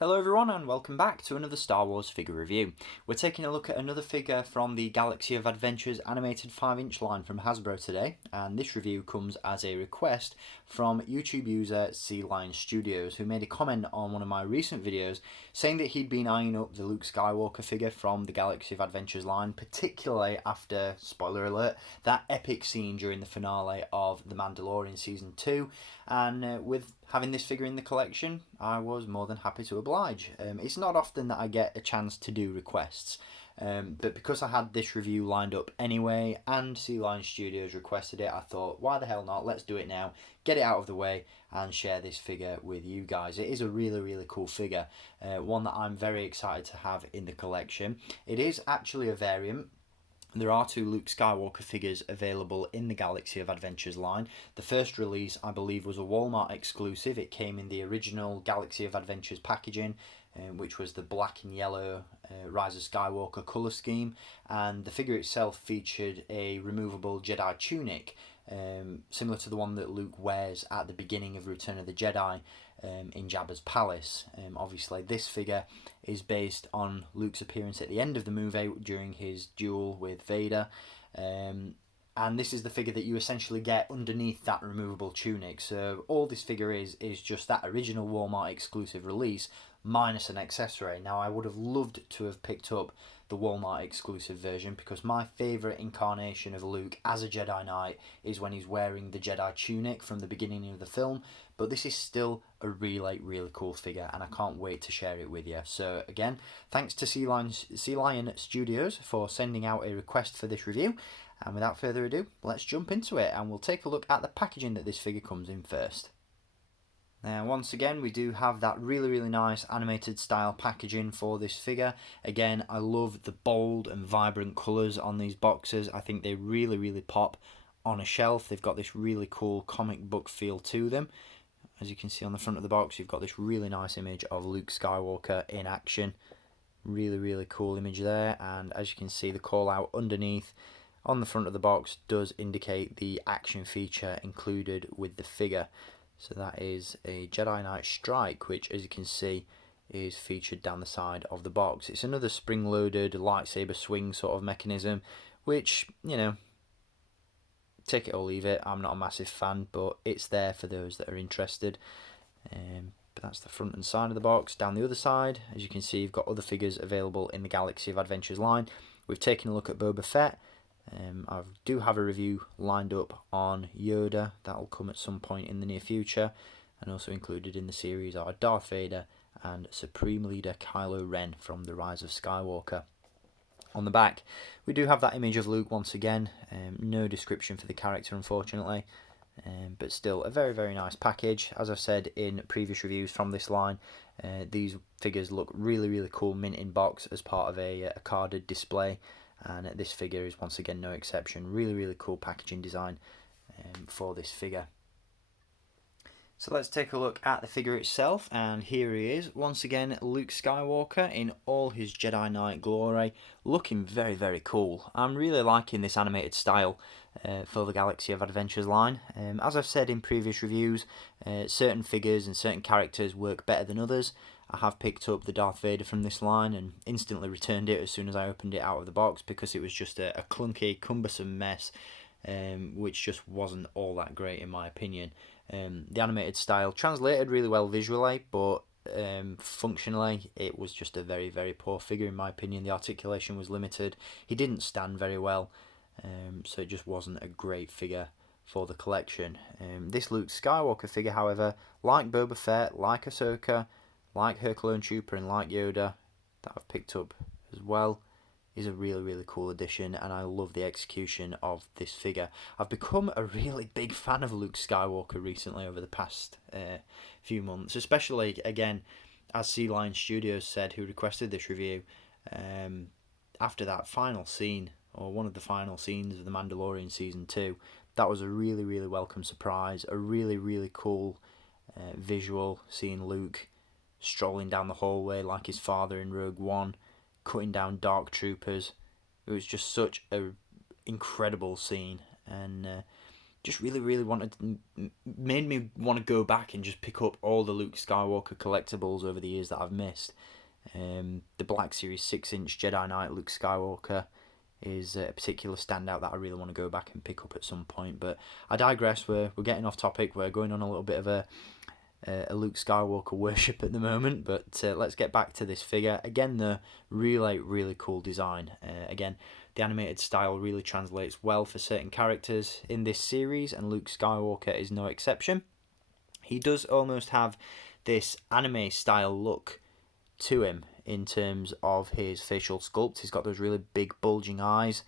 Hello everyone and welcome back to another Star Wars figure review. We're taking a look at another figure from the Galaxy of Adventures animated 5-inch line from Hasbro today, and this review comes as a request from YouTube user Sea Lion Studios, who made a comment on one of my recent videos saying that he'd been eyeing up the Luke Skywalker figure from the Galaxy of Adventures line, particularly after, spoiler alert, that epic scene during the finale of The Mandalorian Season 2, and with having this figure in the collection, I was more than happy to oblige. It's not often that I get a chance to do requests, but because I had this review lined up anyway and Sea Lion Studios requested it, I thought, why the hell not, let's do it now, get it out of the way and share this figure with you guys. It is a really cool figure, one that I'm very excited to have in the collection. It is actually a variant. There are two Luke Skywalker figures available in the Galaxy of Adventures line. The first release, I believe, was a Walmart exclusive. It came in the original Galaxy of Adventures packaging, which was the black and yellow Rise of Skywalker colour scheme. And the figure itself featured a removable Jedi tunic, similar to the one that Luke wears at the beginning of Return of the Jedi in Jabba's palace. Obviously this figure is based on Luke's appearance at the end of the movie during his duel with Vader, and this is the figure that you essentially get underneath that removable tunic. So all this figure is just that original Walmart exclusive release minus an accessory. Now I would have loved to have picked up the Walmart exclusive version, because my favourite incarnation of Luke as a Jedi Knight is when he's wearing the Jedi tunic from the beginning of the film, but this is still a really cool figure and I can't wait to share it with you. So again, thanks to Sea Lion Studios for sending out a request for this review, and without further ado, let's jump into it and we'll take a look at the packaging that this figure comes in first. Now once again we do have that really nice animated style packaging for this figure. Again, I love the bold and vibrant colours on these boxes. I think they really pop on a shelf. They've got this really cool comic book feel to them. As you can see on the front of the box, you've got this really nice image of Luke Skywalker in action. Really cool image there, and as you can see, the call out underneath on the front of the box does indicate the action feature included with the figure. So that is a Jedi Knight strike, which as you can see is featured down the side of the box. It's another spring-loaded lightsaber swing sort of mechanism, which, you know, take it or leave it. I'm not a massive fan, but it's there for those that are interested. But that's the front and side of the box. Down the other side, as you can see, you've got other figures available in the Galaxy of Adventures line. We've taken a look at Boba Fett. I do have a review lined up on Yoda. That'll come at some point in the near future. And also included in the series are Darth Vader and Supreme Leader Kylo Ren from The Rise of Skywalker. On the back, we do have that image of Luke once again. No description for the character, unfortunately, but still a very nice package. As I've said in previous reviews from this line, these figures look really cool mint in box as part of a carded display, and this figure is once again no exception. Really cool packaging design for this figure. So let's take a look at the figure itself, and here he is, once again Luke Skywalker in all his Jedi Knight glory, looking very cool. I'm really liking this animated style for the Galaxy of Adventures line. As I've said in previous reviews, certain figures and certain characters work better than others. I have picked up the Darth Vader from this line and instantly returned it as soon as I opened it out of the box, because it was just a clunky, cumbersome mess, which just wasn't all that great in my opinion. The animated style translated really well visually, but functionally it was just a very poor figure in my opinion. The articulation was limited, he didn't stand very well, so it just wasn't a great figure for the collection. This Luke Skywalker figure, however, like Boba Fett, like Ahsoka, like her clone trooper, and like Yoda, that I've picked up as well, is a really cool addition, and I love the execution of this figure. I've become a really big fan of Luke Skywalker recently over the past few months, especially, again, as Sea Lion Studios said, who requested this review, after that final scene, or one of the final scenes of The Mandalorian Season 2, that was a really welcome surprise, a really cool visual, seeing Luke strolling down the hallway like his father in Rogue One, cutting down dark troopers. It was just such a incredible scene, and just really made me want to go back and just pick up all the Luke Skywalker collectibles over the years that I've missed. The Black Series 6-inch Jedi Knight Luke Skywalker is a particular standout that I really want to go back and pick up at some point. But I digress. We're getting off topic. We're going on a little bit of a Luke Skywalker worship at the moment. But let's get back to this figure. Again, the really cool design. Again, the animated style really translates well for certain characters in this series, and Luke Skywalker is no exception. He does almost have this anime style look to him in terms of his facial sculpt. He's got those really big bulging eyes,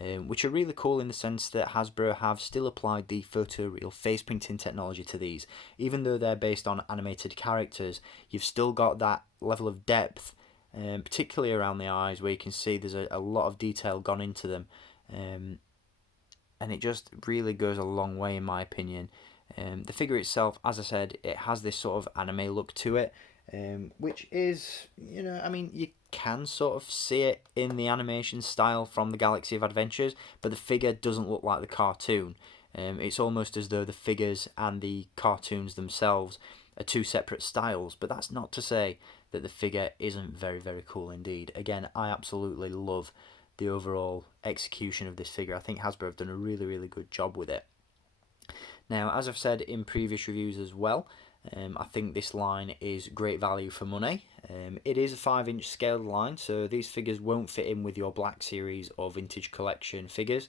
which are really cool in the sense that Hasbro have still applied the photoreal face painting technology to these. Even though they're based on animated characters, you've still got that level of depth, particularly around the eyes, where you can see there's a lot of detail gone into them, and it just really goes a long way in my opinion. The figure itself, as I said, it has this sort of anime look to it, which is, you can sort of see it in the animation style from the Galaxy of Adventures, but the figure doesn't look like the cartoon. It's almost as though the figures and the cartoons themselves are two separate styles, but that's not to say that the figure isn't very cool indeed. Again, I absolutely love the overall execution of this figure. I think Hasbro have done a really good job with it. Now, as I've said in previous reviews as well, I think this line is great value for money. It is a 5-inch scaled line, so these figures won't fit in with your Black Series or Vintage Collection figures.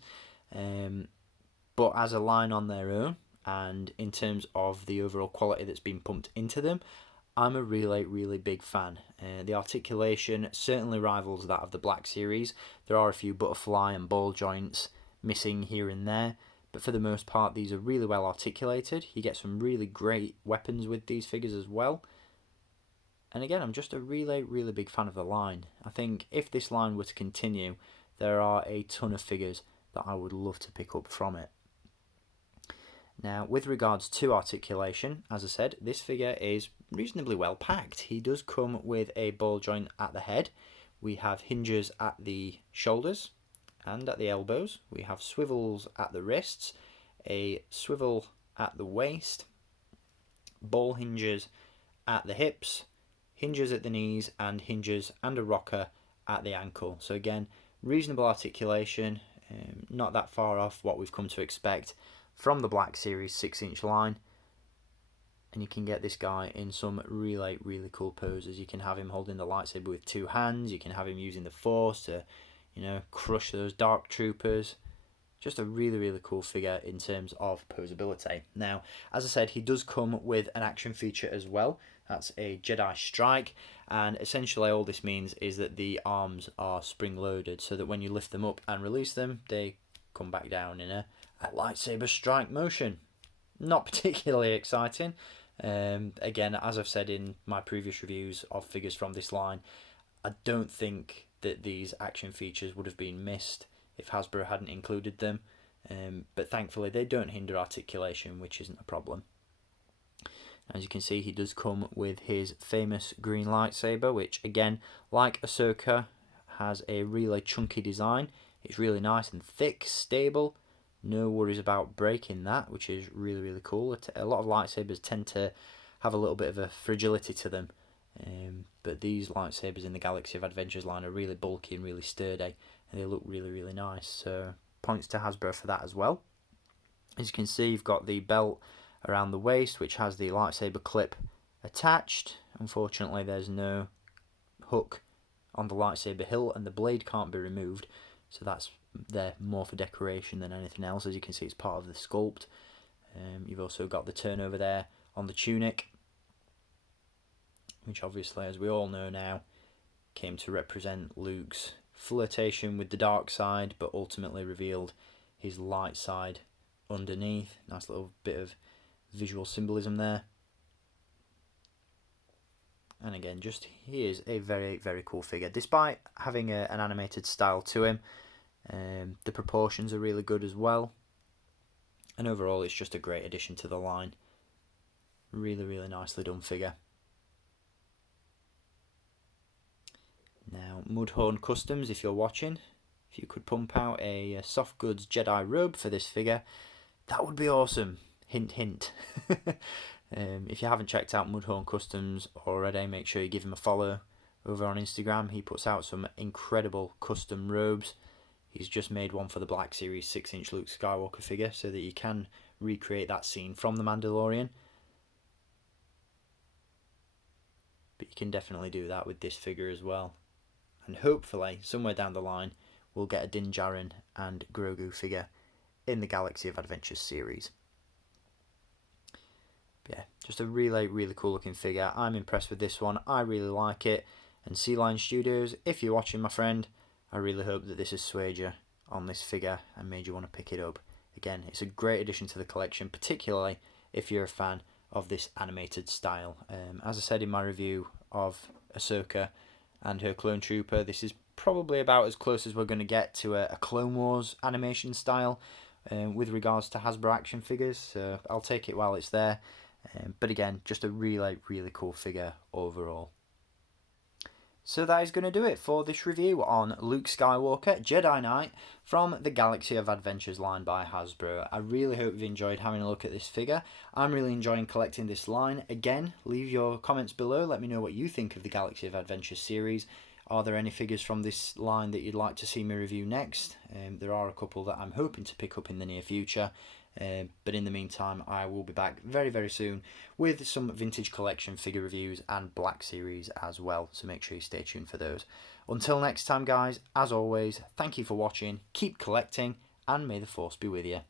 But as a line on their own, and in terms of the overall quality that's been pumped into them, I'm a really big fan. The articulation certainly rivals that of the Black Series. There are a few butterfly and ball joints missing here and there, but for the most part these are really well articulated. You get some really great weapons with these figures as well. And again, I'm just a really big fan of the line. I think if this line were to continue, there are a ton of figures that I would love to pick up from it. Now, with regards to articulation, as I said, this figure is reasonably well packed. He does come with a ball joint at the head. We have hinges at the shoulders and at the elbows. We have swivels at the wrists, a swivel at the waist, ball hinges at the hips, hinges at the knees, and hinges and a rocker at the ankle. So again, reasonable articulation, not that far off what we've come to expect from the Black Series 6-inch line. And you can get this guy in some really cool poses. You can have him holding the lightsaber with two hands. You can have him using the Force to, crush those dark troopers. Just a really cool figure in terms of posability. Now, as I said, he does come with an action feature as well. That's a Jedi Strike, and essentially all this means is that the arms are spring-loaded, so that when you lift them up and release them, they come back down in a lightsaber strike motion. Not particularly exciting. Again, as I've said in my previous reviews of figures from this line, I don't think that these action features would have been missed if Hasbro hadn't included them, but thankfully they don't hinder articulation, which isn't a problem. As you can see, he does come with his famous green lightsaber, which again, like Ahsoka, has a really chunky design. It's really nice and thick, stable. No worries about breaking that, which is really cool. A lot of lightsabers tend to have a little bit of a fragility to them, but these lightsabers in the Galaxy of Adventures line are really bulky and really sturdy, and they look really nice. So points to Hasbro for that as well. As you can see, you've got the belt around the waist, which has the lightsaber clip attached. Unfortunately, there's no hook on the lightsaber hilt, and the blade can't be removed, so that's there more for decoration than anything else. As you can see, it's part of the sculpt. You've also got the turnover there on the tunic, which obviously, as we all know now, came to represent Luke's flirtation with the dark side, but ultimately revealed his light side underneath. Nice little bit of visual symbolism there. And again, just he is a very cool figure. Despite having an animated style to him, the proportions are really good as well. And overall, it's just a great addition to the line. Really nicely done figure. Now, Mudhorn Customs, if you're watching, if you could pump out a soft goods Jedi robe for this figure, That would be awesome. Hint, hint. If you haven't checked out Mudhorn Customs already, make sure you give him a follow over on Instagram. He puts out some incredible custom robes. He's just made one for the Black Series 6-inch Luke Skywalker figure so that you can recreate that scene from The Mandalorian. But you can definitely do that with this figure as well. And hopefully, somewhere down the line, we'll get a Din Djarin and Grogu figure in the Galaxy of Adventures series. But yeah, just a really, really cool looking figure. I'm impressed with this one. I really like it. And Sea Lion Studios, if you're watching, my friend, I really hope that this has swayed you on this figure and made you want to pick it up. Again, it's a great addition to the collection, particularly if you're a fan of this animated style. As I said in my review of Ahsoka and her clone trooper, this is probably about as close as we're going to get to a Clone Wars animation style with regards to Hasbro action figures, so I'll take it while it's there. But again, just a really, really cool figure overall. So that is going to do it for this review on Luke Skywalker Jedi Knight from the Galaxy of Adventures line by Hasbro. I really hope you've enjoyed having a look at this figure. I'm really enjoying collecting this line. Again, leave your comments below. Let me know what you think of the Galaxy of Adventures series. Are there any figures from this line that you'd like to see me review next? There are a couple that I'm hoping to pick up in the near future. But in the meantime, I will be back very, very soon with some vintage collection figure reviews and Black Series as well. So make sure you stay tuned for those. Until next time, guys, as always, thank you for watching, keep collecting, and may the Force be with you.